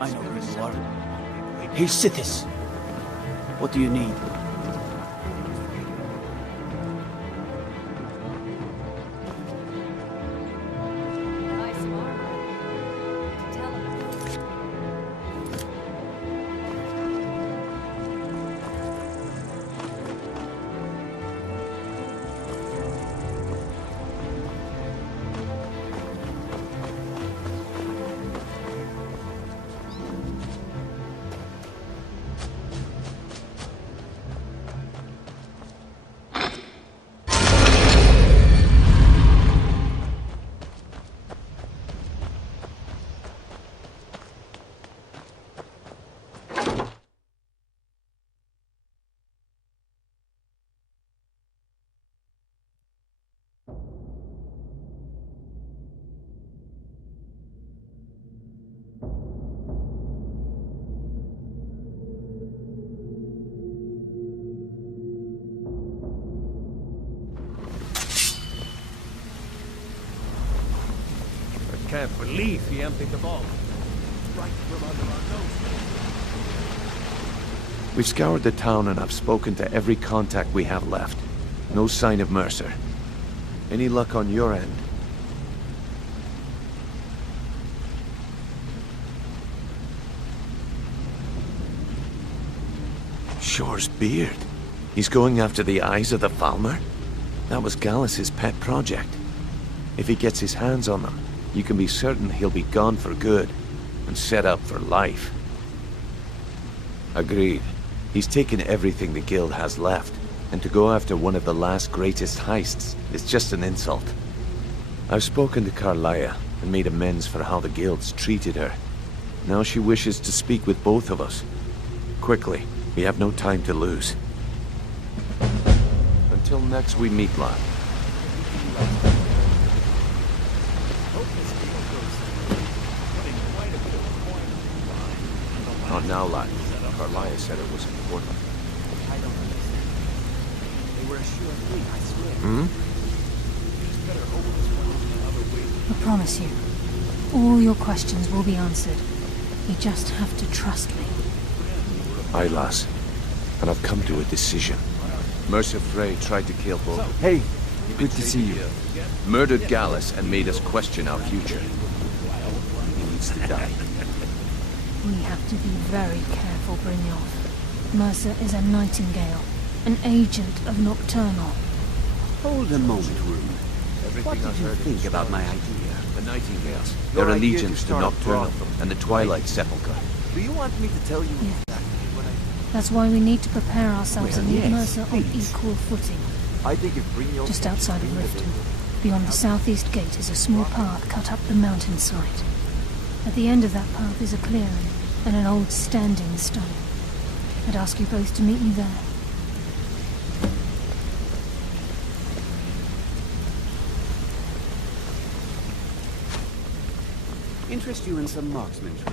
I know who you are. Hey, Sithis. What do you need? Can't believe he emptied the vault. Right from under our noses. We've scoured the town and I've spoken to every contact we have left. No sign of Mercer. Any luck on your end? Shore's beard. He's going after the eyes of the Falmer? That was Gallus's pet project. If he gets his hands on them, you can be certain he'll be gone for good, and set up for life. Agreed. He's taken everything the Guild has left, and to go after one of the last greatest heists is just an insult. I've spoken to Carlia, and made amends for how the Guild's treated her. Now she wishes to speak with both of us. Quickly, we have no time to lose. Until next we meet, lad. Not now, lad. Carlia said it was important. I don't understand. They were assuring me, I swear. I promise you, all your questions will be answered. You just have to trust me. Aye, lass. And I've come to a decision. Mercer Frey tried to kill both. Hey, good to see you. Murdered Gallus and made us question our future. He needs to die. We have to be very careful, Brynjolf. Mercer is a Nightingale, an agent of Nocturnal. Hold a moment, Rune. What did you think about my idea? The Nightingales. They're allegiance to Nocturnal and the Twilight Sepulchre. Do you want me to tell you Yeah. exactly what I... That's why we need to prepare ourselves Well, and meet yes, Mercer on please. equal footing. I think if Brynjolf... Just outside of Riften, beyond the southeast gate is a small path cut up the mountainside. At the end of that path is a clearing and an old standing stone. I'd ask you both to meet me there. Interest you in some marksmanship?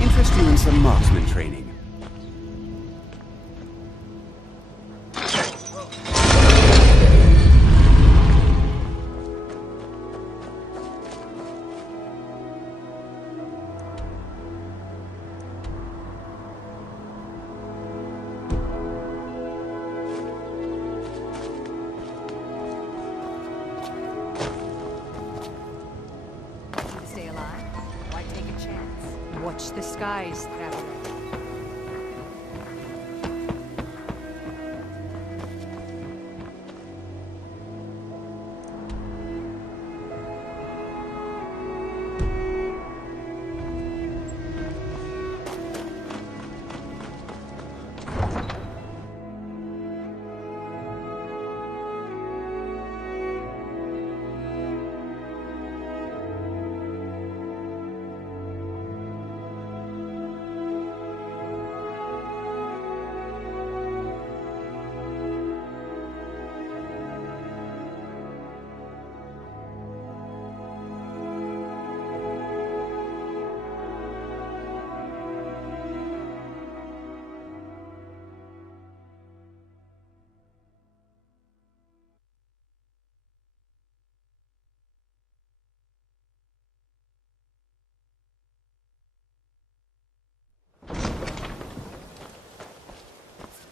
Interest you in some marksman training? Stay alive? Why take a chance? Watch the skies, traveler.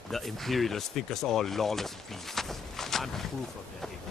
The Imperialists think us all lawless beasts. I'm proof of their ignorance.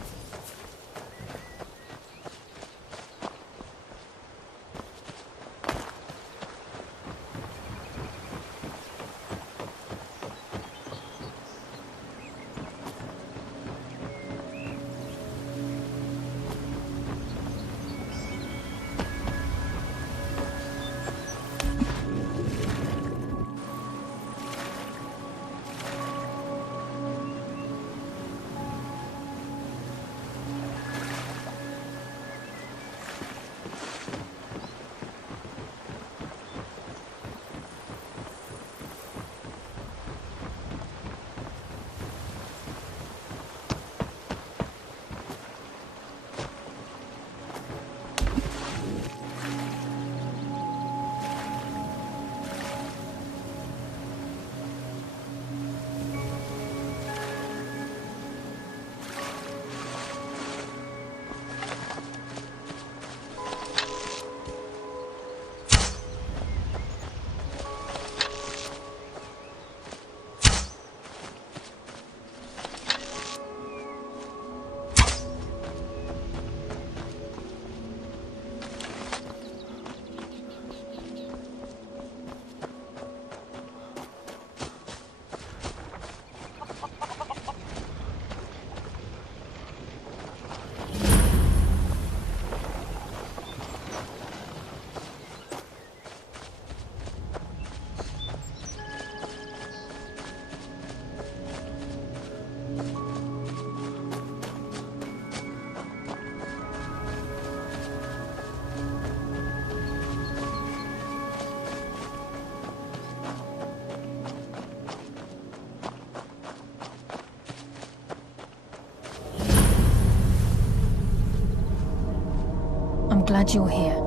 Glad you're here.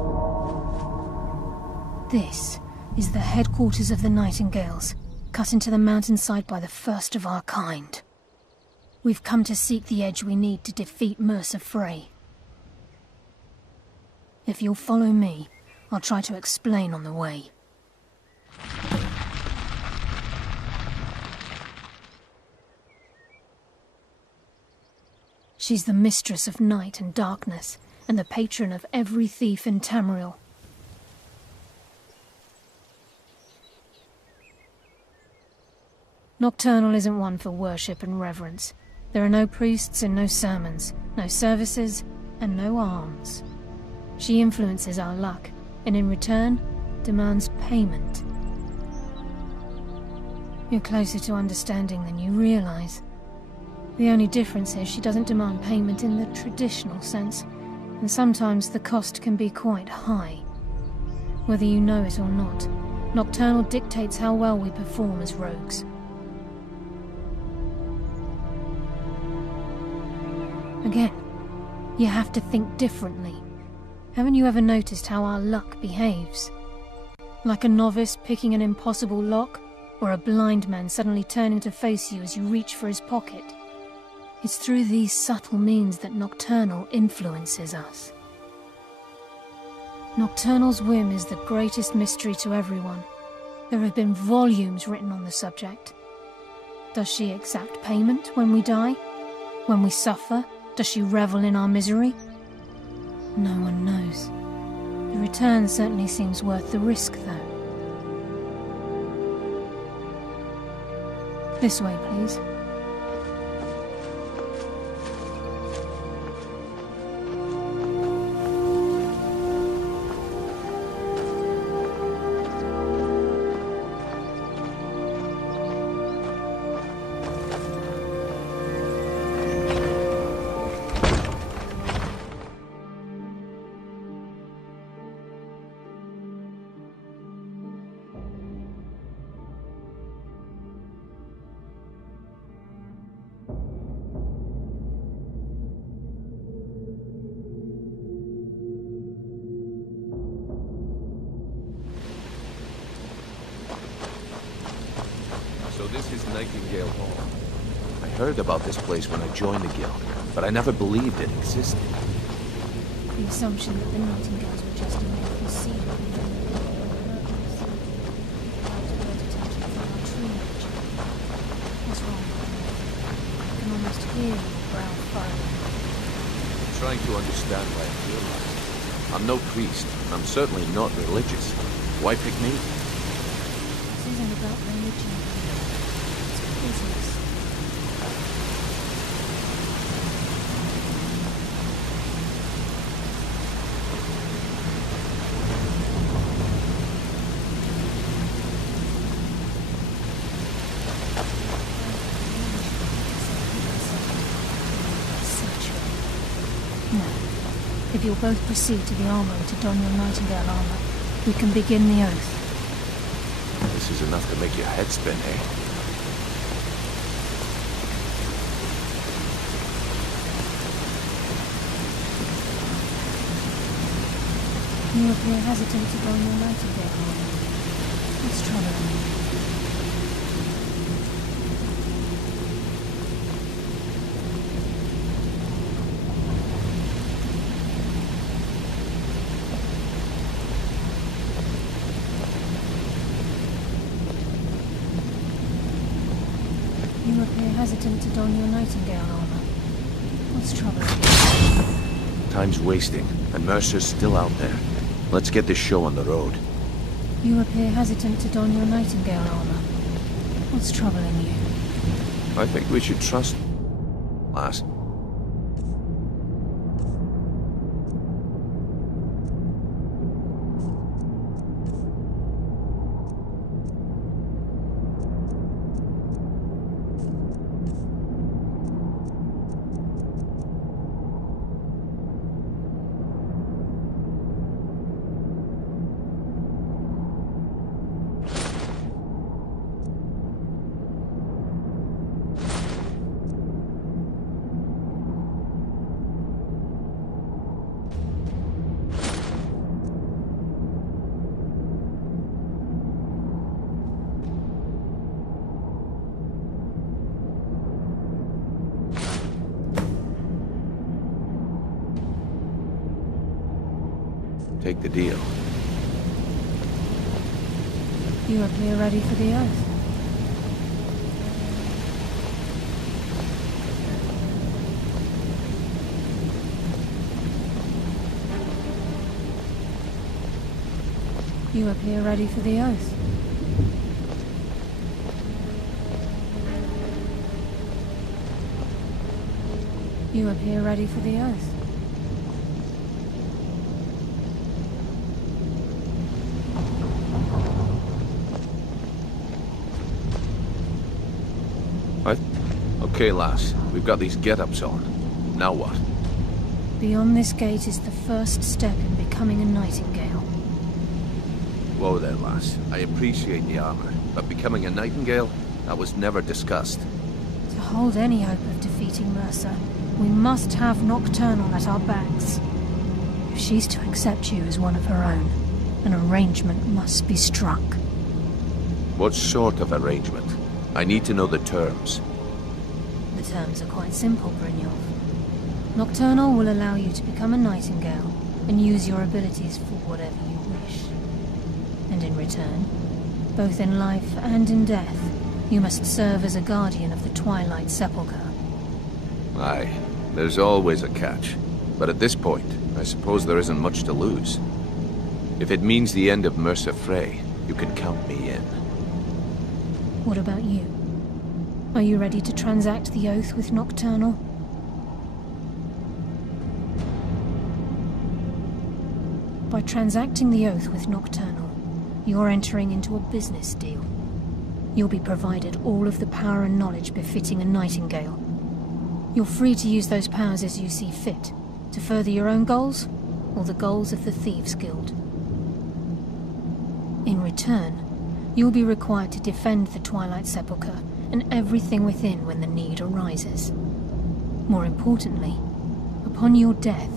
This is the headquarters of the Nightingales, cut into the mountainside by the first of our kind. We've come to seek the edge we need to defeat Mercer Frey. If you'll follow me, I'll try to explain on the way. She's the mistress of night and darkness, and the patron of every thief in Tamriel. Nocturnal isn't one for worship and reverence. There are no priests and no sermons, no services, and no alms. She influences our luck, and in return, demands payment. You're closer to understanding than you realize. The only difference is she doesn't demand payment in the traditional sense, and sometimes the cost can be quite high. Whether you know it or not, Nocturnal dictates how well we perform as rogues. Again, you have to think differently. Haven't you ever noticed how our luck behaves? Like a novice picking an impossible lock, or a blind man suddenly turning to face you as you reach for his pocket. It's through these subtle means that Nocturnal influences us. Nocturnal's whim is the greatest mystery to everyone. There have been volumes written on the subject. Does she exact payment when we die? When we suffer, does she revel in our misery? No one knows. The return certainly seems worth the risk, though. This way, please. So this is Nightingale Hall. I heard about this place when I joined the guild, but I never believed it existed. The assumption that the Nightingales were just a mere seed hear your brow furrow. I'm trying to understand why I feel like it. I'm no priest, and I'm certainly not religious. Why pick me? This isn't about religion. It's business. If you'll both proceed to the armory to don your Nightingale armor, we can begin the oath. This is enough to make your head spin, eh? You appear hesitant to don your Nightingale armor. What's troubling you? You appear hesitant to don your Nightingale armor. What's troubling you? Time's wasting, and Mercer's still out there. Let's get this show on the road. You appear hesitant to don your Nightingale armor. What's troubling you? I think we should trust... lass. Take the deal. You appear ready for the oath. You appear ready for the oath. You appear ready for the oath. Okay, lass. We've got these get-ups on. Now what? Beyond this gate is the first step in becoming a Nightingale. Whoa there, lass. I appreciate the armor, but becoming a Nightingale? That was never discussed. To hold any hope of defeating Mercer, we must have Nocturnal at our backs. If she's to accept you as one of her own, an arrangement must be struck. What sort of arrangement? I need to know the terms. The terms are quite simple, Brynjolf. Nocturnal will allow you to become a Nightingale and use your abilities for whatever you wish. And in return, both in life and in death, you must serve as a guardian of the Twilight Sepulchre. Aye, there's always a catch. But at this point, I suppose there isn't much to lose. If it means the end of Mercer Frey, you can count me in. What about you? Are you ready to transact the oath with Nocturnal? By transacting the oath with Nocturnal, you're entering into a business deal. You'll be provided all of the power and knowledge befitting a Nightingale. You're free to use those powers as you see fit, to further your own goals, or the goals of the Thieves' Guild. In return, you'll be required to defend the Twilight Sepulchre and everything within when the need arises. More importantly, upon your death,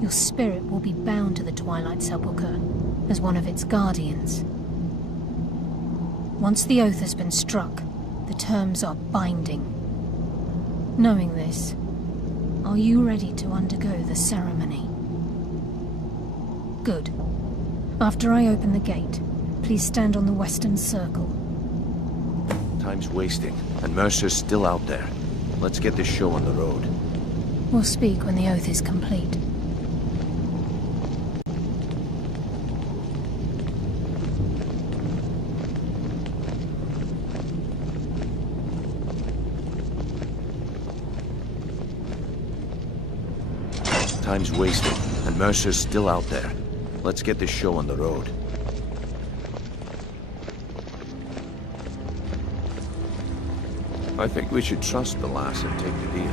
your spirit will be bound to the Twilight Sepulchre as one of its guardians. Once the oath has been struck, the terms are binding. Knowing this, are you ready to undergo the ceremony? Good. After I open the gate, please stand on the western circle. Time's wasting, and Mercer's still out there. Let's get this show on the road. We'll speak when the oath is complete. Time's wasted, and Mercer's still out there. Let's get this show on the road. I think we should trust the lass and take the deal.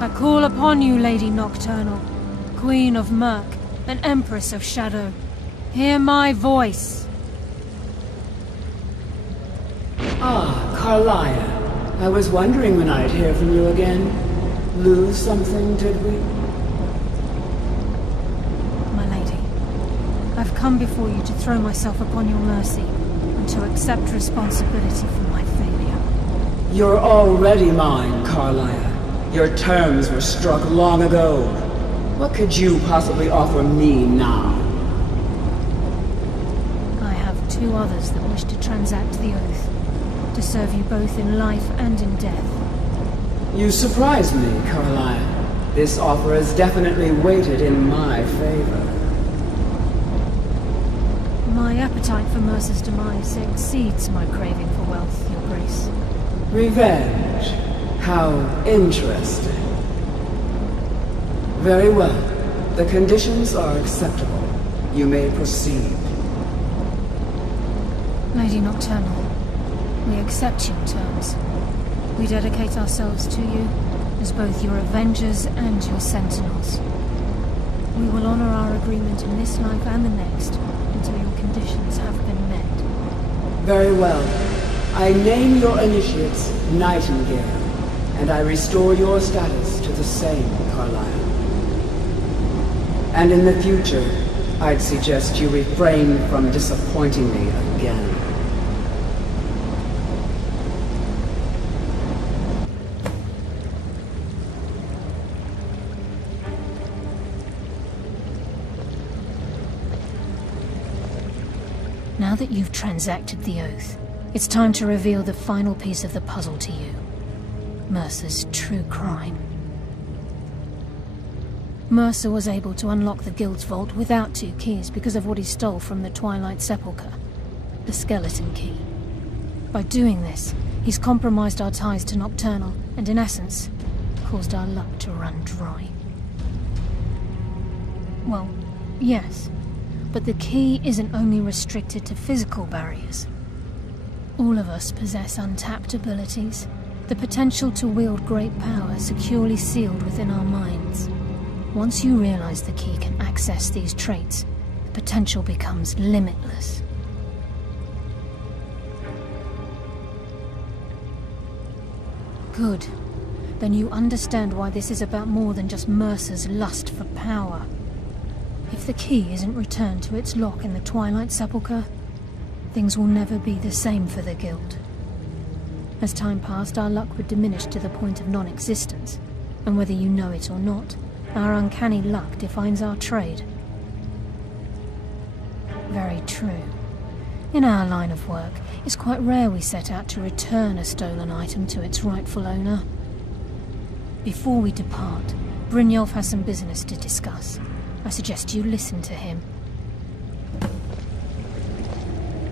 I call upon you, Lady Nocturnal, Queen of Murk, and Empress of Shadow. Hear my voice. Ah, Carlia. I was wondering when I'd hear from you again. Lose something, did we? My lady, I've come before you to throw myself upon your mercy, and to accept responsibility for my failure. You're already mine, Carlia. Your terms were struck long ago. What could you possibly offer me now? I have two others that wish to transact the oath, to serve you both in life and in death. You surprise me, Carlia. This offer is definitely weighted in my favor. My appetite for Mercer's demise exceeds my craving for wealth, Your Grace. Revenge. How interesting. Very well. The conditions are acceptable. You may proceed. Lady Nocturnal, we accept your terms. We dedicate ourselves to you as both your avengers and your sentinels. We will honor our agreement in this life and the next until your conditions have been met. Very well. I name your initiates Nightingale, and I restore your status to the same, Carlisle. And in the future, I'd suggest you refrain from disappointing me again. Now that you've transacted the oath, it's time to reveal the final piece of the puzzle to you. Mercer's true crime. Mercer was able to unlock the Guild's vault without 2 keys because of what he stole from the Twilight Sepulchre, the skeleton key. By doing this, he's compromised our ties to Nocturnal, and in essence, caused our luck to run dry. Well, yes, but the key isn't only restricted to physical barriers. All of us possess untapped abilities, the potential to wield great power securely sealed within our minds. Once you realize the key can access these traits, the potential becomes limitless. Good. Then you understand why this is about more than just Mercer's lust for power. If the key isn't returned to its lock in the Twilight Sepulchre, things will never be the same for the Guild. As time passed, our luck would diminish to the point of non-existence, and whether you know it or not, our uncanny luck defines our trade. Very true. In our line of work, it's quite rare we set out to return a stolen item to its rightful owner. Before we depart, Brynjolf has some business to discuss. I suggest you listen to him.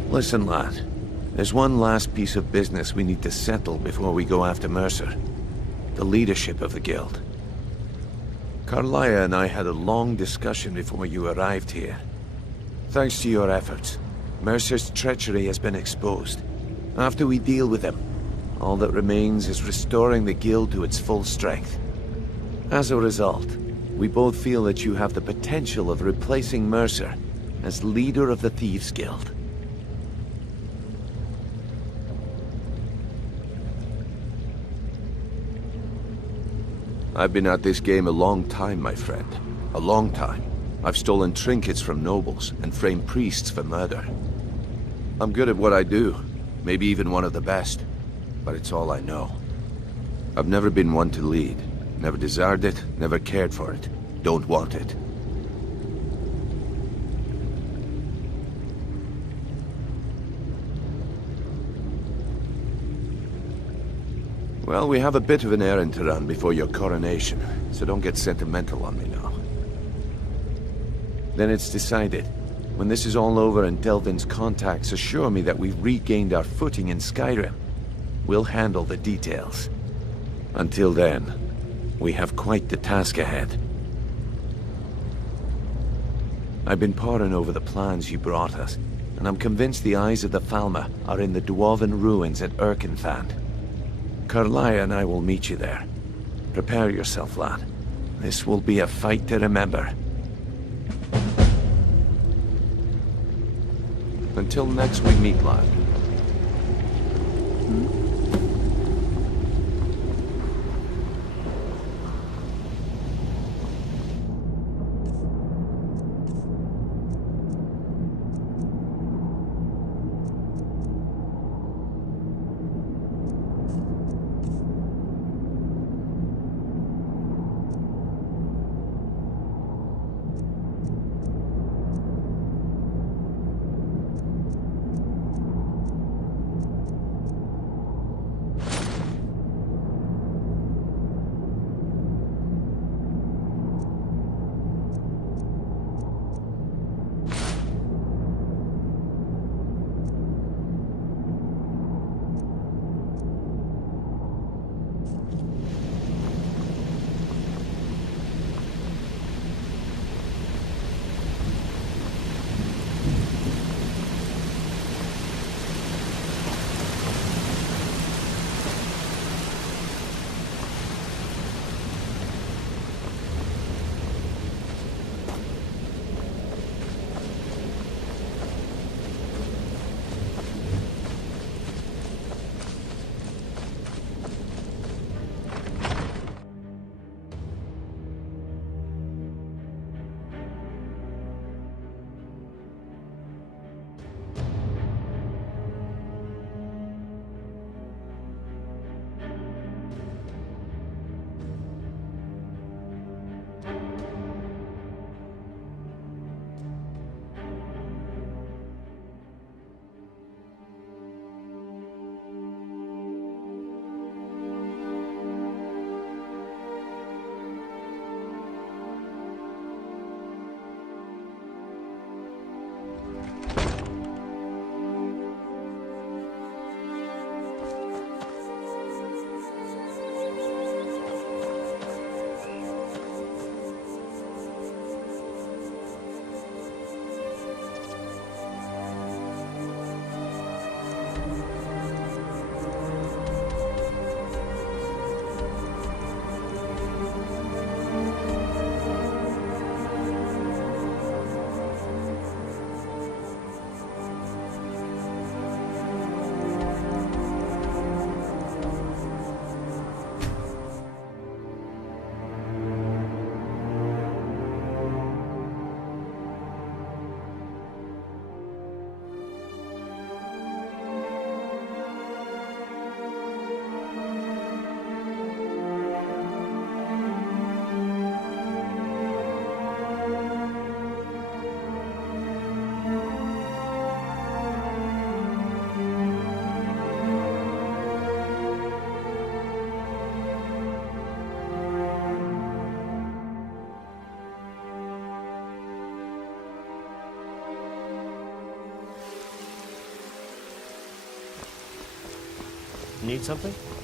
Listen, lad. There's one last piece of business we need to settle before we go after Mercer. The leadership of the Guild. Carlia and I had a long discussion before you arrived here. Thanks to your efforts, Mercer's treachery has been exposed. After we deal with him, all that remains is restoring the Guild to its full strength. As a result, we both feel that you have the potential of replacing Mercer as leader of the Thieves' Guild. I've been at this game a long time, my friend. A long time. I've stolen trinkets from nobles and framed priests for murder. I'm good at what I do. Maybe even one of the best. but it's all I know. I've never been one to lead. Never desired it, never cared for it. Don't want it. Well, we have a bit of an errand to run before your coronation, so don't get sentimental on me now. Then it's decided. When this is all over and Delvin's contacts assure me that we've regained our footing in Skyrim, we'll handle the details. Until then, we have quite the task ahead. I've been poring over the plans you brought us, and I'm convinced the eyes of the Falmer are in the Dwarven ruins at Erkenfand. Karlaya and I will meet you there. Prepare yourself, lad. This will be a fight to remember. Until next we meet, lad. Need something?